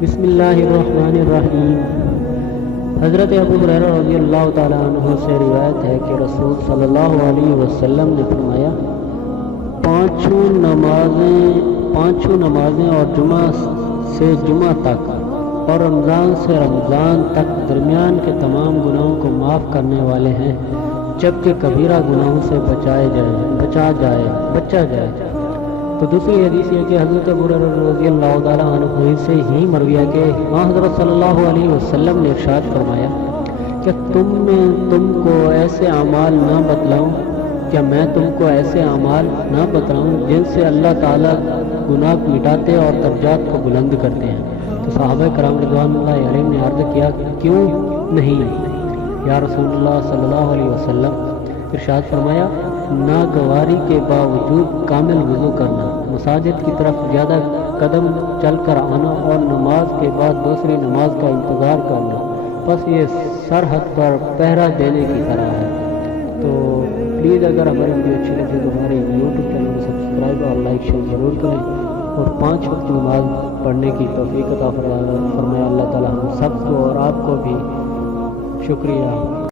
بسم اللہ الرحمن الرحیم۔ حضرت ابو ہریرہ رضی اللہ تعالیٰ عنہ سے روایت ہے کہ رسول صلی اللہ علیہ وسلم نے فرمایا، پانچوں نمازیں اور جمعہ سے جمعہ تک اور رمضان سے رمضان تک درمیان کے تمام گناہوں کو معاف کرنے والے ہیں، جبکہ کبیرہ گناہوں سے بچا جائے۔ تو دوسری حدیث یہ کہ حضرت ابو ہریرہ رضی اللہ تعالیٰ عنہ سے ہی مروی ہے کہ حضرت صلی اللہ علیہ وسلم نے ارشاد فرمایا کہ تم کو ایسے اعمال نہ بتلاؤں، کیا میں تم کو ایسے اعمال نہ بتلاؤں جن سے اللہ تعالیٰ گناہ مٹاتے اور درجات کو بلند کرتے ہیں؟ تو صحابہ کرام رضوان اللہ علیہم نے عرض کیا، کیوں نہیں یا رسول اللہ صلی اللہ علیہ وسلم؟ ارشاد فرمایا، ناگواری کے باوجود کامل وضو کرنا، مساجد کی طرف زیادہ قدم چل کر آنا اور نماز کے بعد دوسری نماز کا انتظار کرنا، بس یہ سرحد پر پہرا دینے کی طرح ہے۔ تو پلیز اگر ہماری ویڈیو اچھی لگے تو ہمارے یوٹیوب چینل کو سبسکرائب اور لائک شیئر ضرور کریں، اور 5 وقت نماز پڑھنے کی توفیق عطا فرمائے اللہ تعالیٰ ہم سب کو اور آپ کو بھی۔ شکریہ۔